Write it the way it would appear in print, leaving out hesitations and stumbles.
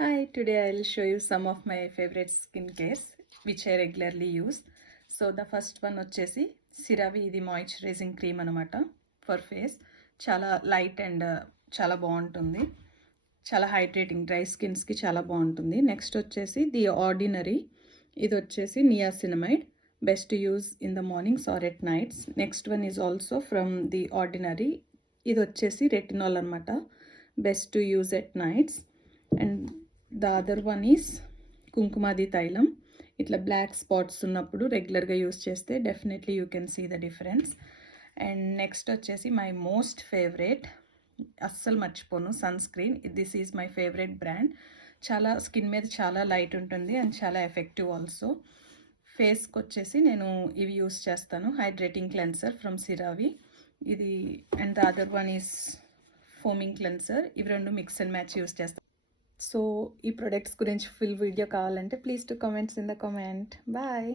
Hi, today I'll show you some of my favorite skincares which I regularly use. So the first one వచ్చేసి సిరావి ఇది moisturising cream అనమాట for face. చాలా light and చాలా బాగుంటుంది. చాలా hydrating dry స్కిన్స్కి చాలా బాగుంటుంది. నెక్స్ట్ వచ్చేసి ది ఆర్డినరీ, ఇది వచ్చేసి niacinamide, best use in the mornings or at nights. Next one is also from the ordinary, ఇది వచ్చేసి రెటినాల్ అనమాట, best to use at nights. And the other one is Kumkumadi tailam. ఇట్లా black spots ఉన్నప్పుడు రెగ్యులర్గా use చేస్తే definitely you can see the difference. And next వచ్చేసి my most favourite, అస్సలు మర్చిపోను, sunscreen. This is my favourite brand. చాలా skin మీద చాలా లైట్ ఉంటుంది అండ్ చాలా ఎఫెక్టివ్ ఆల్సో. ఫేస్కి వచ్చేసి నేను ఇవి యూస్ చేస్తాను, హైడ్రేటింగ్ క్లెన్సర్ ఫ్రమ్ సిరావి ఇది. And the other one is foaming cleanser. ఇవి రెండు మిక్స్ అండ్ మ్యాచ్ యూస్ చేస్తాను. సో ఈ ప్రొడక్ట్స్ గురించి ఫుల్ వీడియో కావాలంటే please to comments in the comment. Bye.